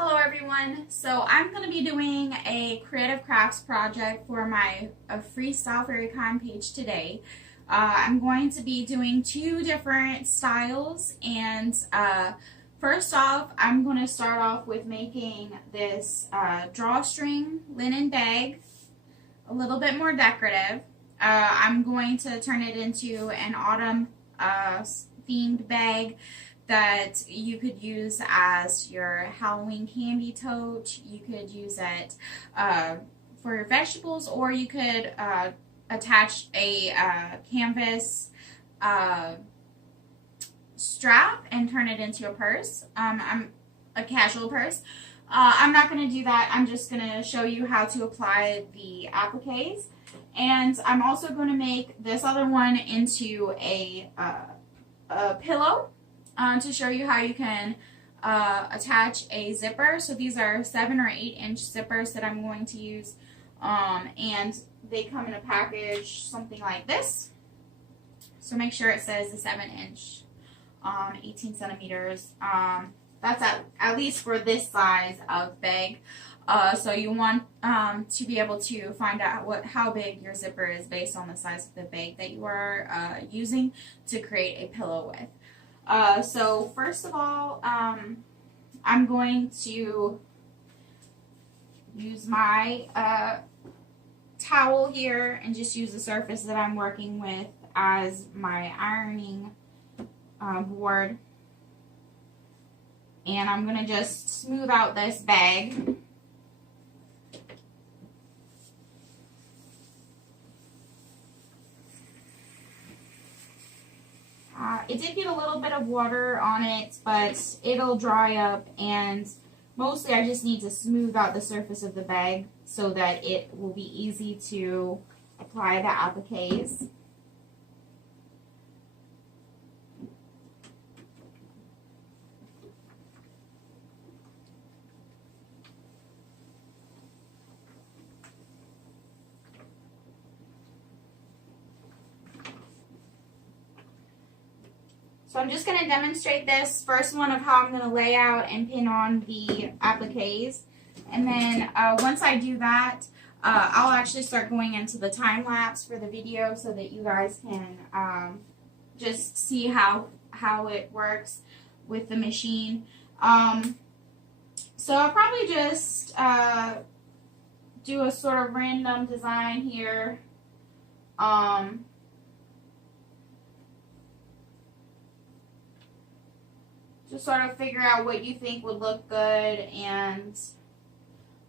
Hello everyone. So I'm going to be doing a creative crafts project for my freestyle fairy kind page today. I'm going to be doing two different styles, and first off I'm going to start off with making this drawstring linen bag a little bit more decorative. I'm going to turn it into an autumn themed bag that you could use as your Halloween candy tote. You could use it for your vegetables, or you could attach a canvas strap and turn it into a purse. I'm a casual purse. I'm not going to do that. I'm just going to show you how to apply the appliques. And I'm also going to make this other one into a pillow. To show you how you can attach a zipper. So these are 7 or 8 inch zippers that I'm going to use, and they come in a package something like this. So make sure it says the 7 inch, 18 centimeters. That's at least for this size of bag. So you want to be able to find out how big your zipper is based on the size of the bag that you are using to create a pillow with. So first of all, I'm going to use my towel here and just use the surface that I'm working with as my ironing board. And I'm going to just smooth out this bag. It did get a little bit of water on it, but it'll dry up, and mostly I just need to smooth out the surface of the bag so that it will be easy to apply the appliques. So I'm just going to demonstrate this first one of how I'm going to lay out and pin on the appliques. And then once I do that, I'll actually start going into the time lapse for the video so that you guys can just see how it works with the machine. So I'll probably just do a sort of random design here. Just sort of figure out what you think would look good. And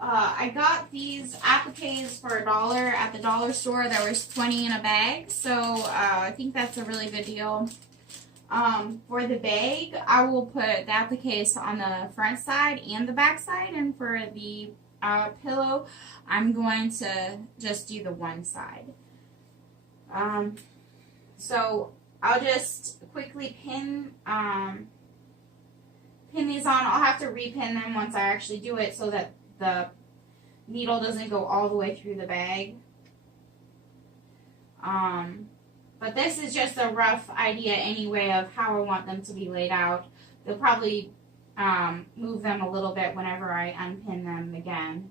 I got these appliques for $1 at the dollar store. There was 20 in a bag, so I think that's a really good deal. For the bag, I will put the appliques on the front side and the back side, and for the pillow, I'm going to just do the one side. So I'll just quickly pin these on. I'll have to repin them once I actually do it so that the needle doesn't go all the way through the bag. But this is just a rough idea anyway of how I want them to be laid out. They'll probably move them a little bit whenever I unpin them again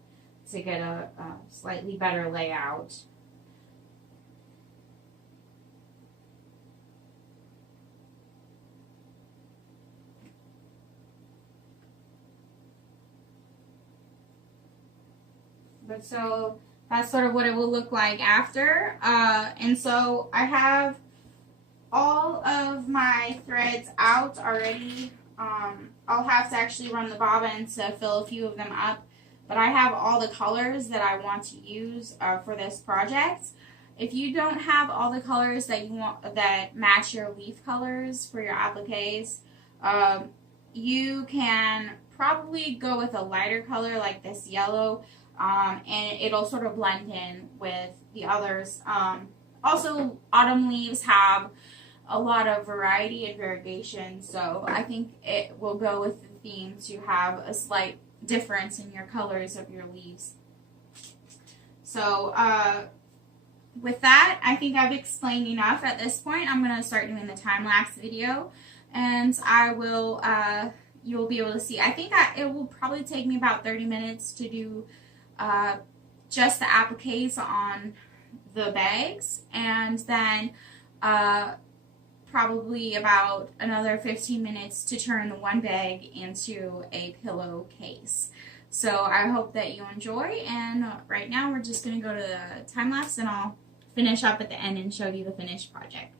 to get a slightly better layout. But so that's sort of what it will look like after. And so I have all of my threads out already. I'll have to actually run the bobbin to fill a few of them up. But I have all the colors that I want to use for this project. If you don't have all the colors that you want that match your leaf colors for your appliques, you can probably go with a lighter color like this yellow. And it'll sort of blend in with the others. Also, autumn leaves have a lot of variety and variegation, so I think it will go with the theme to have a slight difference in your colors of your leaves. So with that, I think I've explained enough at this point. I'm going to start doing the time-lapse video, and I will you'll be able to see. I think it will probably take me about 30 minutes to do just the appliques on the bags, and then probably about another 15 minutes to turn the one bag into a pillowcase. So I hope that you enjoy, and right now we're just going to go to the time lapse, and I'll finish up at the end and show you the finished project.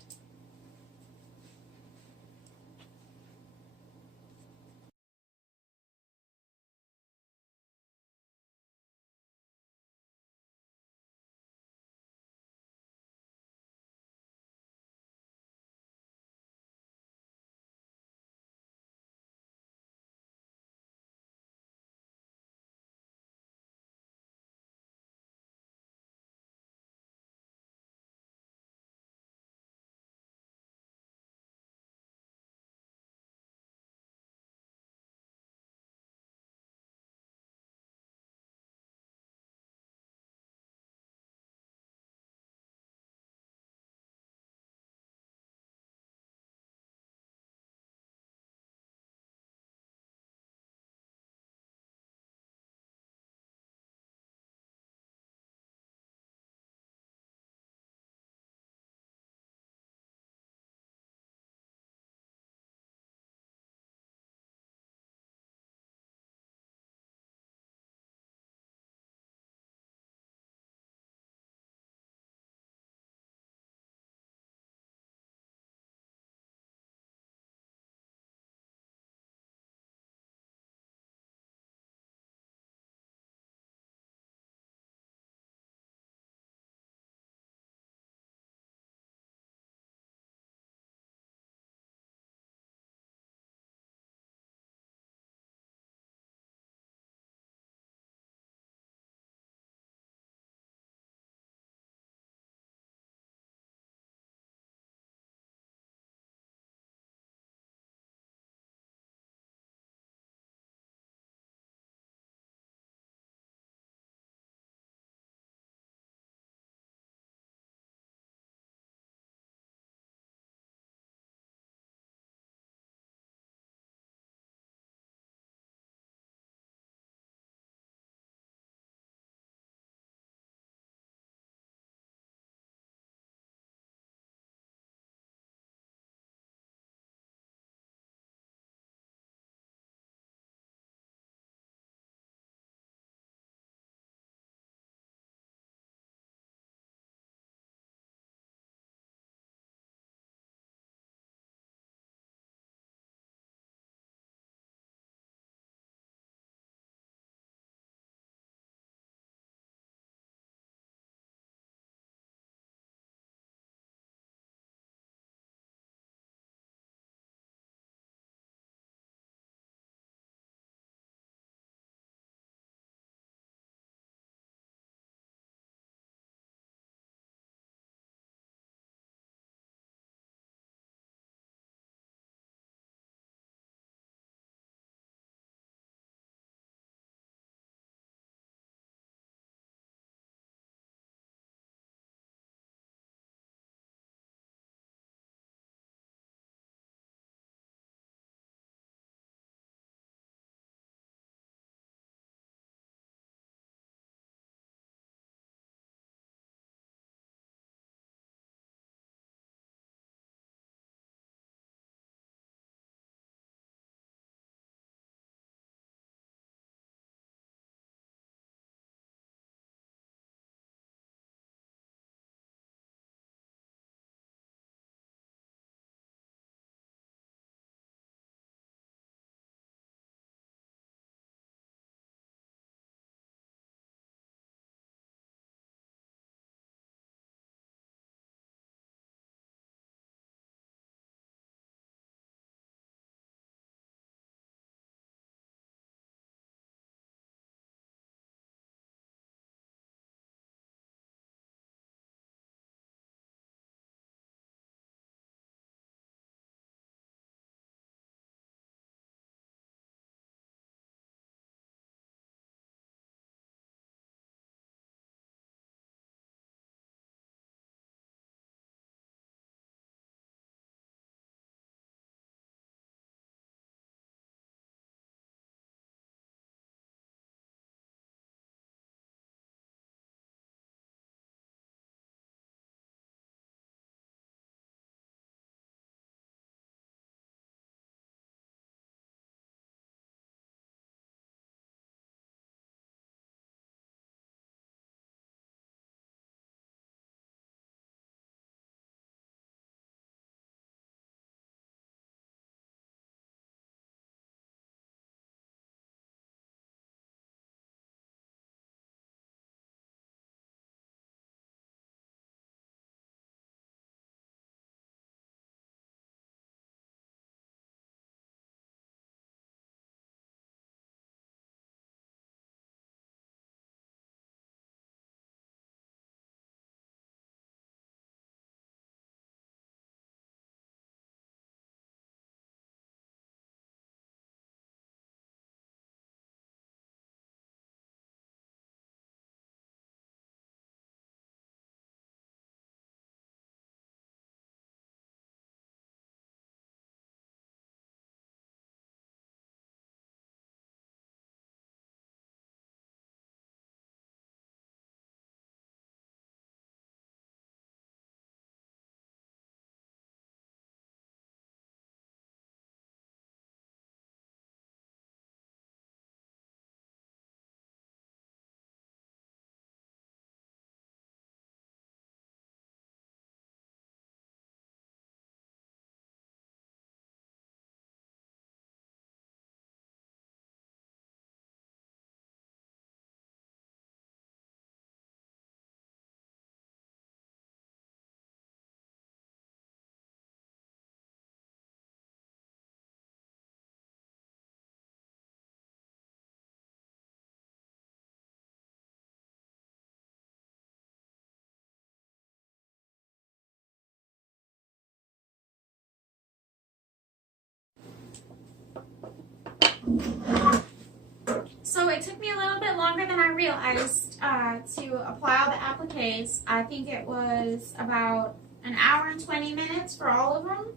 So it took me a little bit longer than I realized to apply all the appliques. I think it was about an hour and 20 minutes for all of them.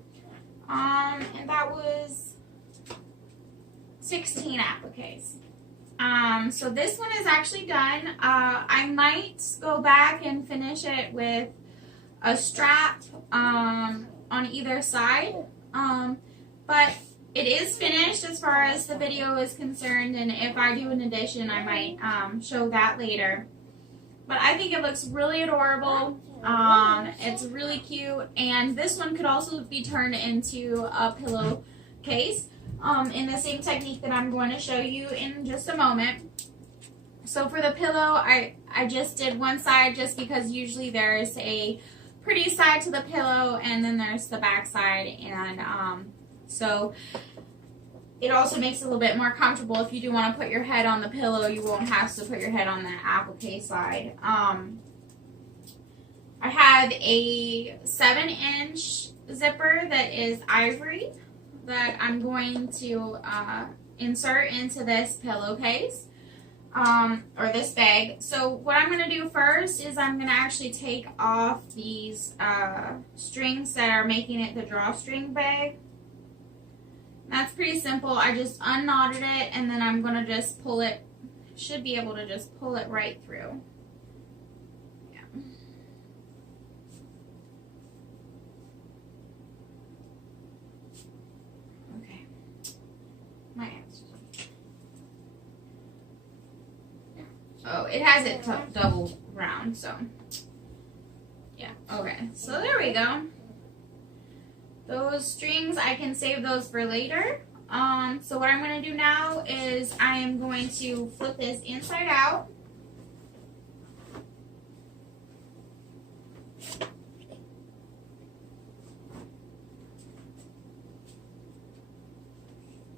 And that was 16 appliques. So this one is actually done. I might go back and finish it with a strap on either side. But it is finished as far as the video is concerned, and if I do an addition, I might show that later. But I think it looks really adorable. It's really cute, and this one could also be turned into a pillowcase in the same technique that I'm going to show you in just a moment. So for the pillow, I just did one side just because usually there's a pretty side to the pillow and then there's the back side, and so it also makes it a little bit more comfortable. If you do want to put your head on the pillow, you won't have to put your head on the applique side. I have a 7-inch zipper that is ivory that I'm going to insert into this pillowcase or this bag. So what I'm going to do first is I'm going to actually take off these strings that are making it the drawstring bag. That's pretty simple. I just unknotted it and then I'm going to just pull it. Should be able to just pull it right through. Yeah. Okay. My hands. Oh, it has it double round, so yeah. Okay, so there we go. Those strings, I can save those for later. So what I'm going to do now is I am going to flip this inside out.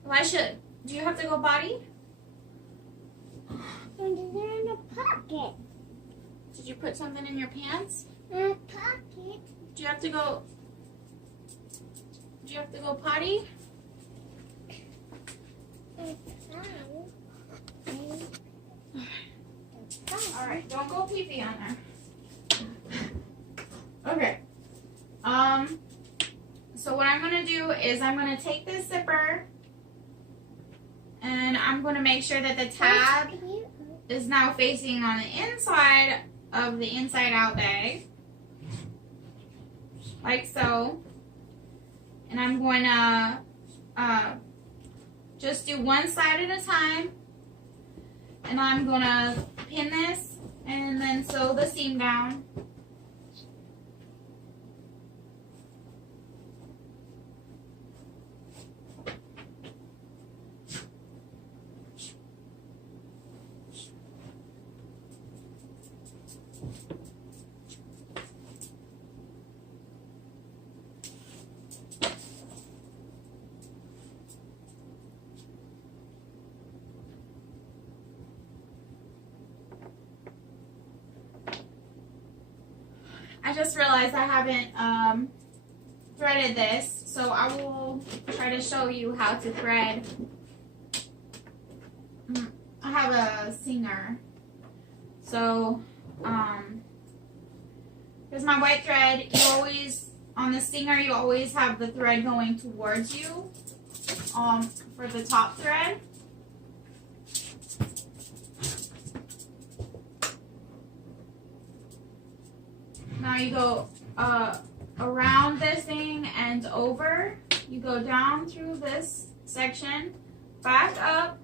Elisha, do you have to go potty? And they're in a pocket. Did you put something in your pants? In a pocket. Do you have to go? Do you have to go potty? All right, don't go pee-pee on there. Okay. So what I'm gonna do is I'm gonna take this zipper and I'm gonna make sure that the tab is now facing on the inside of the inside-out bag, like so. And I'm going to just do one side at a time. And I'm going to pin this and then sew the seam down. I just realized I haven't threaded this, so I will try to show you how to thread. I have a singer, so here's my white thread. You always, on the singer, you always have the thread going towards you for the top thread. Now you go around this thing and over. You go down through this section, back up,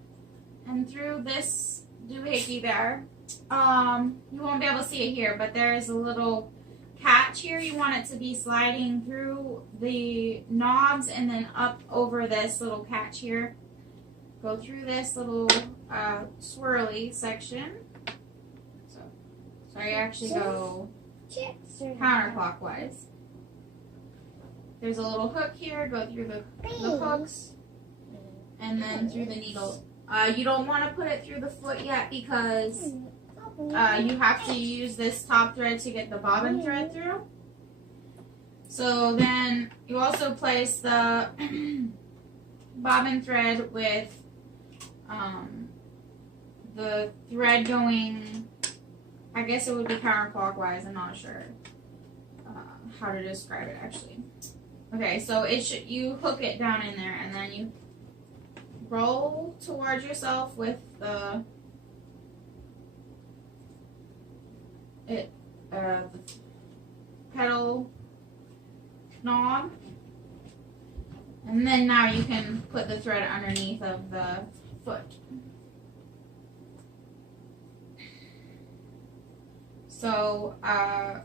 and through this doohickey there. You won't be able to see it here, but there is a little catch here. You want it to be sliding through the knobs and then up over this little catch here. Go through this little swirly section. So you actually go counterclockwise. There's a little hook here. Go through the hooks and then through the needle. You don't want to put it through the foot yet because you have to use this top thread to get the bobbin thread through. So then you also place the bobbin thread with the thread going, I guess it would be counterclockwise. I'm not sure how to describe it actually. Okay, so you hook it down in there and then you roll towards yourself with the pedal knob, and then now you can put the thread underneath of the foot. So I'm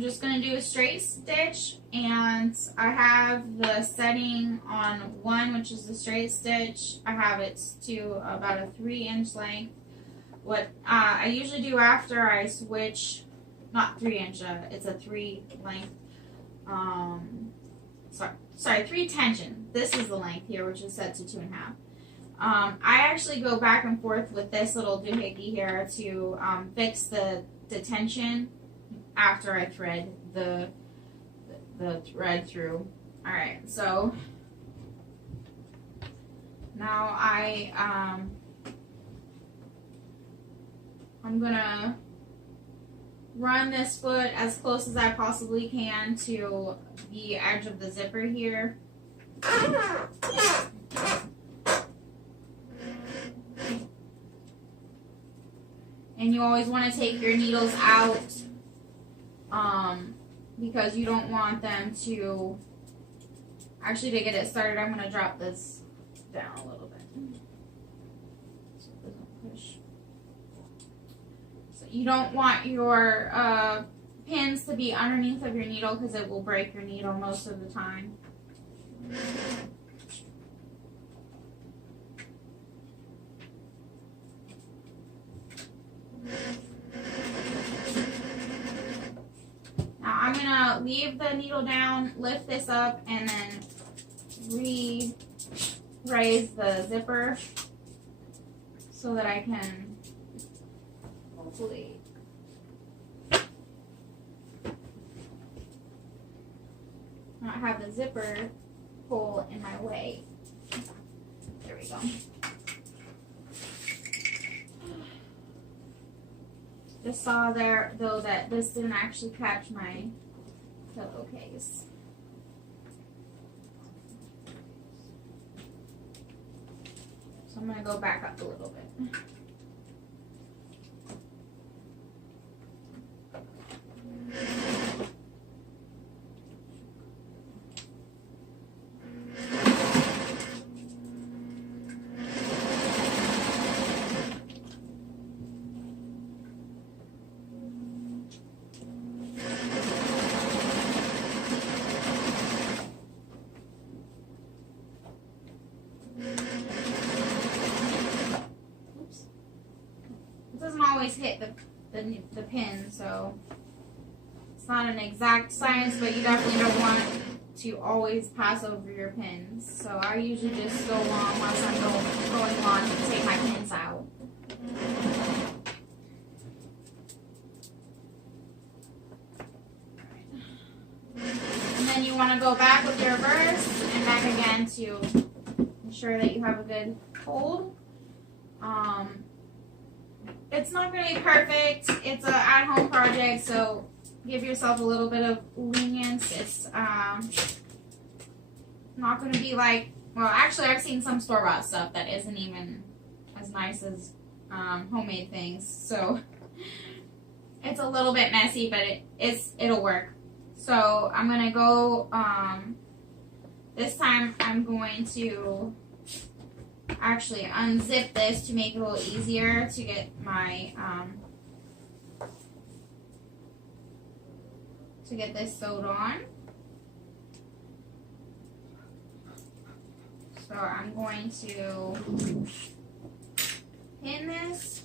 just going to do a straight stitch, and I have the setting on 1, which is the straight stitch. I have it to about a 3-inch length. What I usually do after I switch, not 3-inch, it's a 3 length, sorry, 3 tension. This is the length here, which is set to 2.5. I actually go back and forth with this little doohickey here to fix the tension after I thread the thread through. All right, so now I'm gonna run this foot as close as I possibly can to the edge of the zipper here. And you always want to take your needles out because you don't want them to, actually to get it started, I'm going to drop this down a little bit so it doesn't push. So you don't want your pins to be underneath of your needle because it will break your needle most of the time. Now I'm going to leave the needle down, lift this up, and then raise the zipper so that I can hopefully not have the zipper pull in my way. There we go. Just saw there though that this didn't actually catch my pillowcase. So I'm going to go back up a little bit. Always hit the pin, so it's not an exact science, but you definitely don't want to always pass over your pins. So I usually just go on once I'm going on to take my pins out. And then you want to go back with your reverse and back again to ensure that you have a good hold. It's not going to be perfect. It's an at-home project, so give yourself a little bit of lenience. It's not going to be like, well, actually, I've seen some store-bought stuff that isn't even as nice as homemade things. So it's a little bit messy, but it'll work. So I'm going to go, this time I'm going to actually unzip this to make it a little easier to get my to get this sewed on. So I'm going to pin this.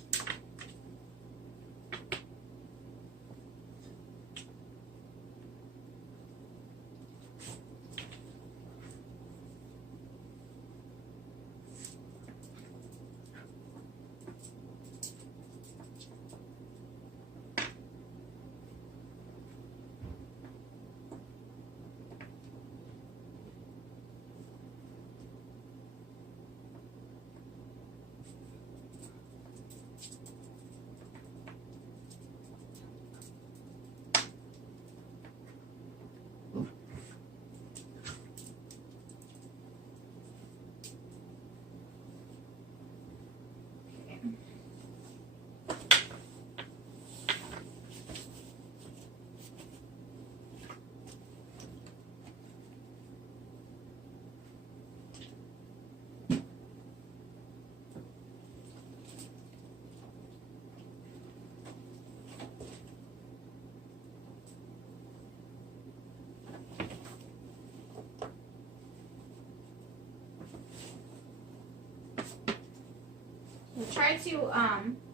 So try to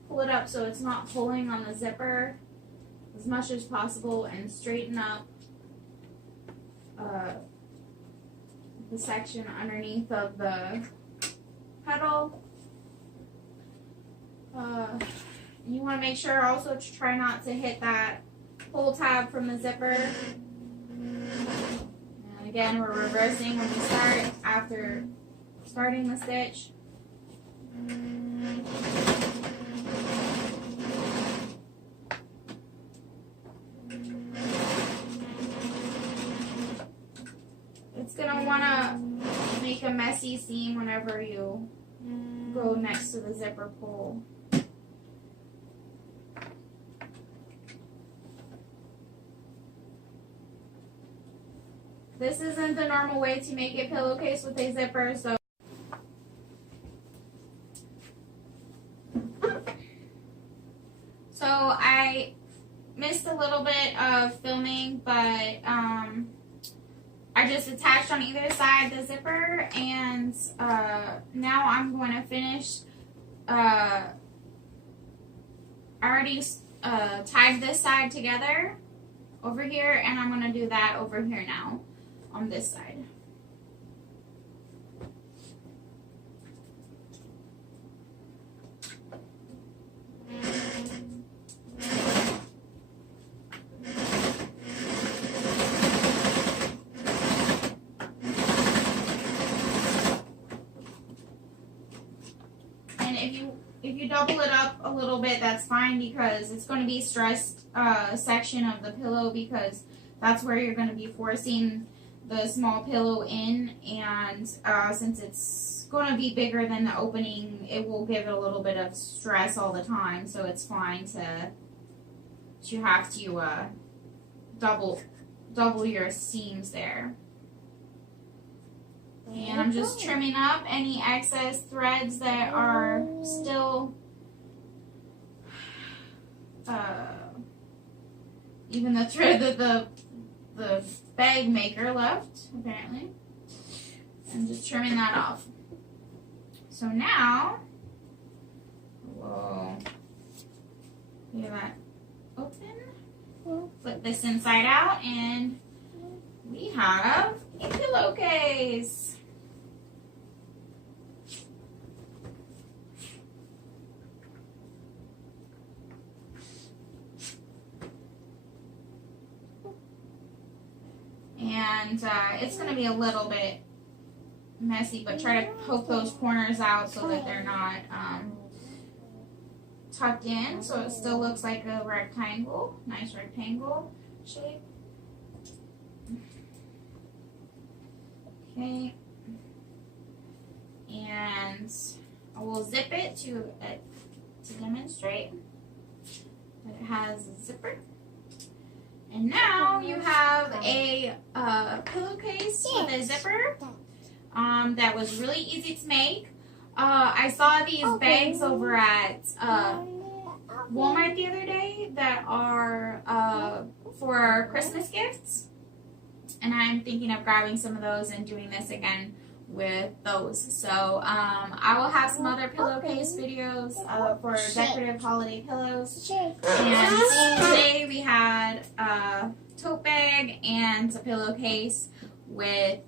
pull it up so it's not pulling on the zipper as much as possible, and straighten up the section underneath of the pedal. You want to make sure also to try not to hit that pull tab from the zipper. And again, we're reversing when we start after starting the stitch. It's going to want to make a messy seam whenever you go next to the zipper pull. This isn't the normal way to make a pillowcase with a zipper, so I missed a little bit of filming, but I just attached on either side the zipper, and now I'm going to finish. I already tied this side together over here, and I'm going to do that over here now on this side. If you double it up a little bit, that's fine, because it's going to be stressed section of the pillow, because that's where you're going to be forcing the small pillow in, and since it's going to be bigger than the opening, it will give it a little bit of stress all the time, so it's fine to have to double your seams there. And I'm just trimming up any excess threads that are still, even the thread that the bag maker left, apparently. I'm just trimming that off. So now, we'll get that open, flip this inside out, and we have a pillowcase. And it's going to be a little bit messy, but try to poke those corners out so that they're not tucked in, so it still looks like a rectangle, nice rectangle shape. Okay, and I will zip it to demonstrate that it has a zipper. And now you have a pillowcase with a zipper that was really easy to make. I saw these bags over at Walmart the other day that are for Christmas gifts. And I'm thinking of grabbing some of those and doing this again with those. So I will have some other pillowcase videos for decorative holiday pillows. And today we had a tote bag and a pillowcase with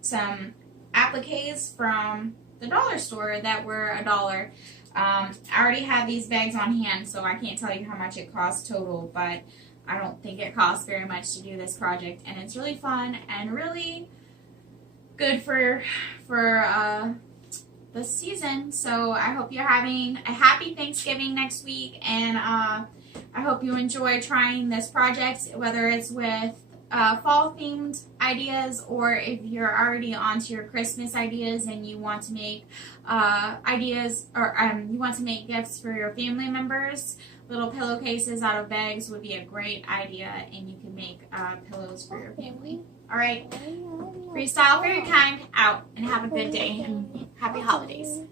some appliques from the dollar store that were $1. I already had these bags on hand, so I can't tell you how much it cost total, but I don't think it costs very much to do this project, and it's really fun and really good for the season. So I hope you're having a happy Thanksgiving next week, and I hope you enjoy trying this project, whether it's with fall themed ideas, or if you're already onto your Christmas ideas and you want to make ideas, or you want to make gifts for your family members. Little pillowcases out of bags would be a great idea, and you can make pillows for your family. All right, freestyle, very kind, out, and have a good day, and happy holidays.